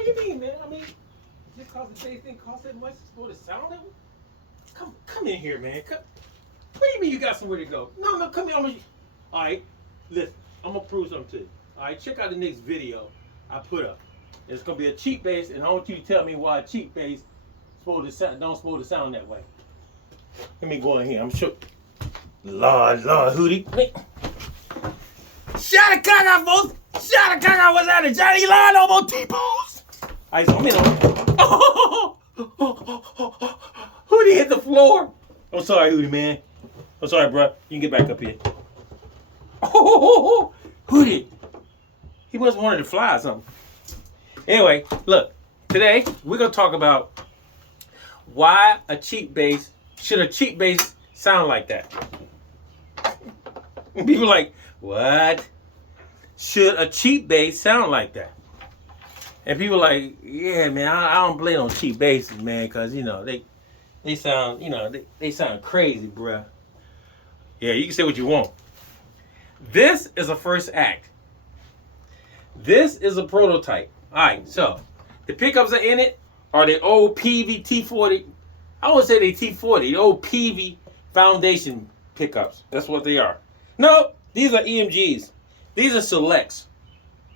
What do you mean, man? I mean, just cause the bass didn't cost that much for the sound of it? Come in here, man. What do you mean you got somewhere to go? No, come here. All right, listen. I'm gonna prove something to you. All right, check out the next video I put up. It's gonna be a cheap bass, and I want you to tell me why a cheap bass don't supposed to sound that way. Let me go in here. I'm sure. Lord, Hootie. Shot a cock out, folks. Shot a cock out. What's that? Johnny Line no more T-Pose. All right, so I'm in on. Hootie hit the floor. I'm sorry, Hootie, man. I'm sorry, bro. You can get back up here. Hootie. He must have wanted to fly or something. Anyway, look. Today, we're going to talk about why should a cheap bass sound like that? People like, what? Should a cheap bass sound like that? And people like, yeah, man, I don't blame on cheap basses, man, because, you know, they sound, you know, they sound crazy, bruh. Yeah, you can say what you want. This is a first act. This is a prototype. All right, so the pickups are in it are the old Peavey T40. I won't say they T40, the old Peavey Foundation pickups. That's what they are. No, these are EMGs. These are selects.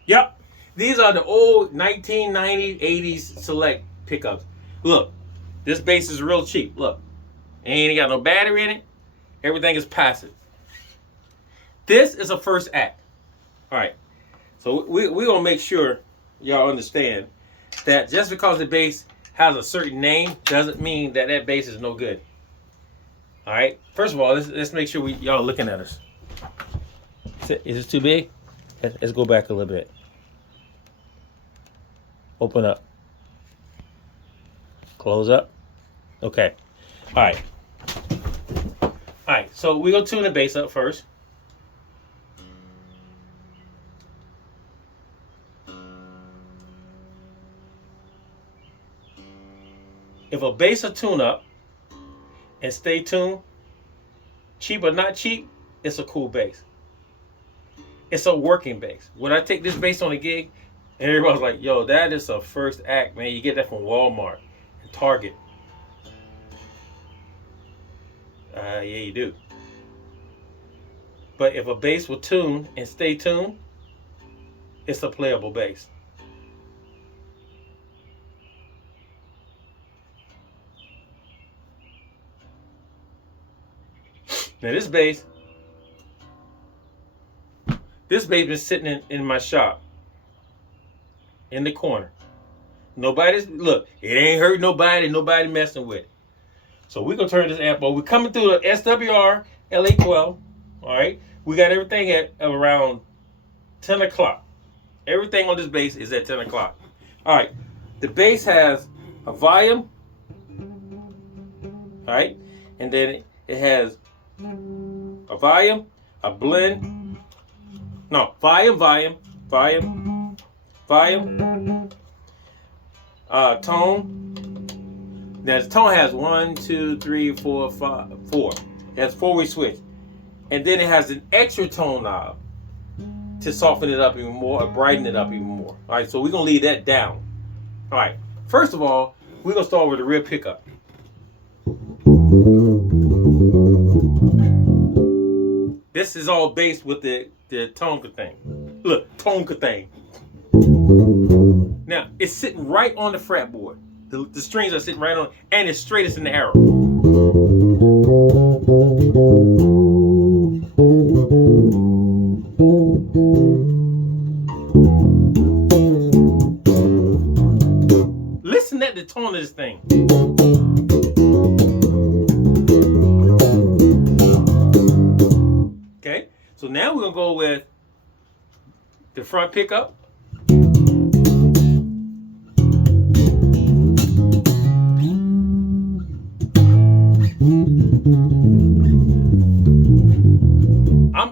Yep. These are the old 1990s, 80s select pickups. Look, this bass is real cheap. Look, ain't got no battery in it. Everything is passive. This is a first act. All right. So we're going to make sure y'all understand that just because the bass has a certain name doesn't mean that that bass is no good. All right. First of all, let's make sure y'all looking at us. Is this too big? Let's go back a little bit. Open up. Close up. Okay. All right. All right. So we're going to tune the bass up first. If a bass will tune up and stay tuned, cheap or not cheap, it's a cool bass. It's a working bass. When I take this bass on a gig, and everybody's like, yo, that is a first act, man. You get that from Walmart and Target. Yeah, you do. But if a bass will tune and stay tuned, it's a playable bass. Now this bass been sitting in my shop in the corner. Look, it ain't hurt nobody messing with it. So we're gonna turn this amp on. We're coming through the SWR LA12. All right, we got everything at around 10 o'clock. Everything on this bass is at 10 o'clock. All right, the bass has a volume. All right, and then it has a volume, a blend. No, volume. Tone. Now the tone has 1, 2, 3, 4, 5, 4. It has 4-way switch. And then it has an extra tone knob to soften it up even more or brighten it up even more. All right, so we're going to leave that down. All right, first of all, we're going to start with the rear pickup. This is all based with the Tonka thing. Look, Tonka thing. Now, it's sitting right on the fretboard. The strings are sitting right on, and it's straight as an arrow. Listen at the tone of this thing. Okay, so now we're gonna go with the front pickup.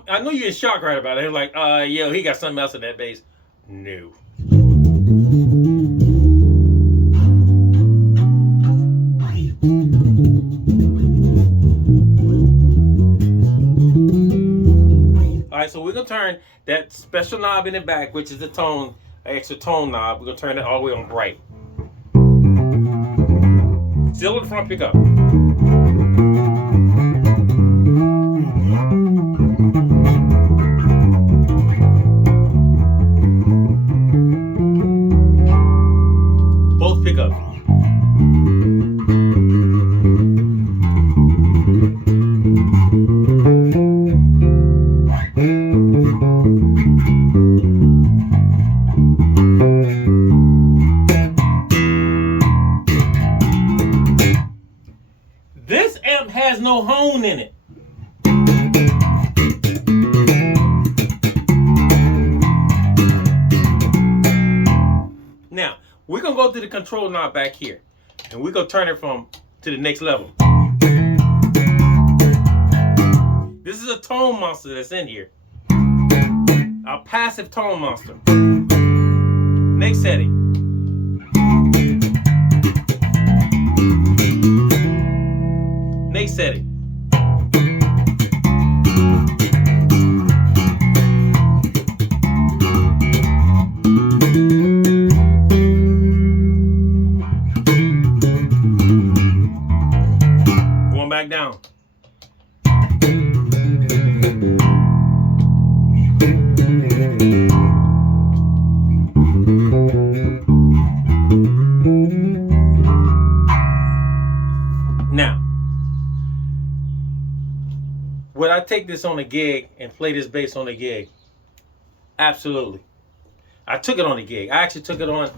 I know you're in shock right about it. They're like, yo, he got something else in that bass. No. All right, so we're gonna turn that special knob in the back, which is the tone an extra tone knob. We're gonna turn it all the way on bright. Still in the front pickup. Both pickups. This amp has no hone in it. Now, we're going to go to the control knob back here. And we're going to turn it to the next level. This is a tone monster that's in here. A passive tone monster. Next setting. Next setting. Going back down. Now, would I take this on a gig and play this bass on a gig? Absolutely. I took it on a gig. I actually took it on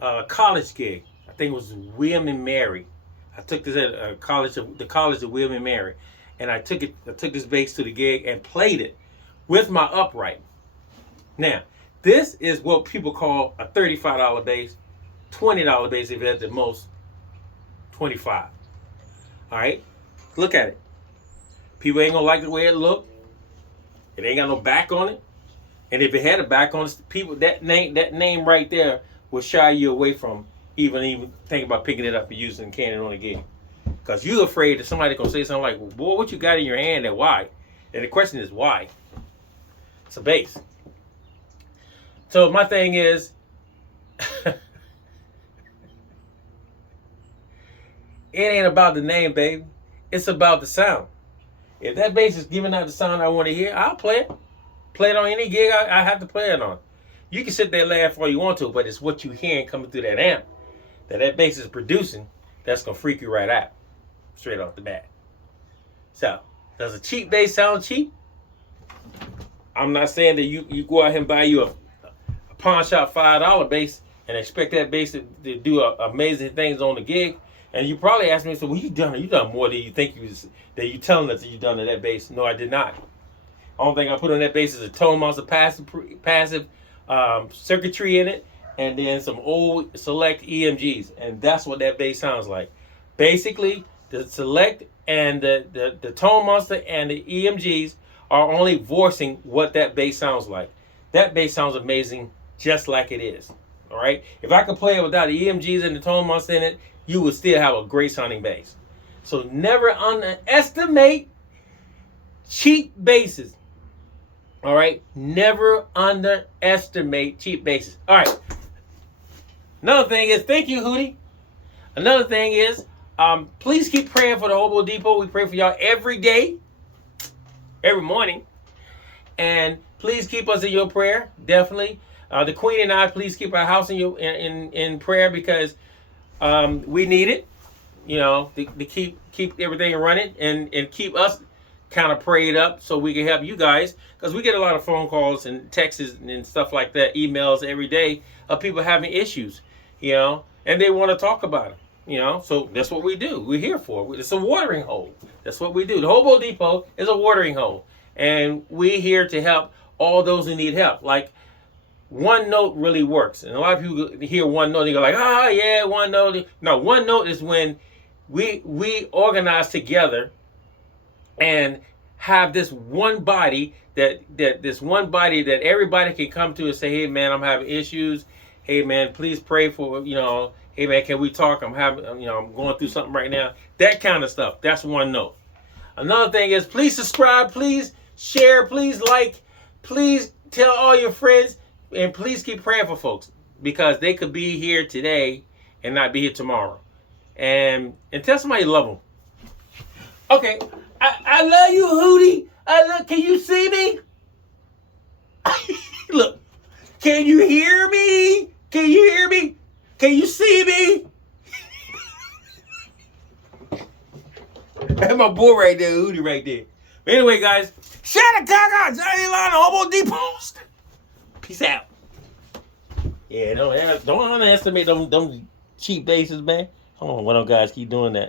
a college gig. I think it was William and Mary. I took this at the College of William and Mary, and I took this bass to the gig and played it with my upright. Now, this is what people call a $35 bass, $20 bass if at the most, $25. All right, look at it. People ain't gonna like the way it look. It ain't got no back on it, and if it had a back on it, people that name right there will shy you away from even thinking about picking it up and using and carrying it on a gig, because you're afraid that somebody gonna say something like, well, "Boy, what you got in your hand and why?" And the question is why. It's a bass. So my thing is, it ain't about the name, baby. It's about the sound. If that bass is giving out the sound I want to hear, I'll play it. Play it on any gig I have to play it on. You can sit there and laugh all you want to, but it's what you hearing coming through that amp that bass is producing that's going to freak you right out. Straight off the bat. So, does a cheap bass sound cheap? I'm not saying that you go out here and buy you a pawn shop $5 bass and expect that bass to do amazing things on the gig. And you probably ask me, so, well, you done more than you think that you telling us that you done to that bass. No, I did not. Only thing I put on that bass is a tone monster passive circuitry in it, and then some old Select EMGs, and that's what that bass sounds like. Basically, the Select and the tone monster and the EMGs are only voicing what that bass sounds like. That bass sounds amazing just like it is. All right. If I could play it without the EMGs and the tone monster in it, you would still have a great sounding bass. So never underestimate cheap basses. All right, never underestimate cheap basses. All right. Another thing is, thank you, Hootie. Another thing is, please keep praying for the Hobo Depot. We pray for y'all every day, every morning, and please keep us in your prayer. Definitely, the Queen and I, please keep our house in prayer, because we need it. You know, to keep everything running and keep us kind of prayed up so we can help you guys, because we get a lot of phone calls and texts and stuff like that, emails every day of people having issues, you know, and they want to talk about it, you know. So that's what we do. We're here for. It's a watering hole. That's what we do. The Hobo Depot is a watering hole, and we're here to help all those who need help. Like, one note really works, and a lot of people hear one note and they go like, "Ah, yeah, one note." No, one note is when we organize together and have this one body that everybody can come to and say, "Hey man, I'm having issues. Hey man, please pray for, you know, hey man, can we talk? I'm going through something right now." That kind of stuff. That's one note. Another thing is, please subscribe, please share, please like, please tell all your friends, and please keep praying for folks because they could be here today and not be here tomorrow. And tell somebody you love them. Okay, I love you, Hootie. Can you see me? Look, can you hear me? Can you hear me? Can you see me? That's my boy right there, Hootie right there. But anyway, guys, shut the gaga, Johnny Line, Homo D-Post. Peace out. Yeah, don't underestimate them cheap bases, man. Hold on, why don't guys keep doing that?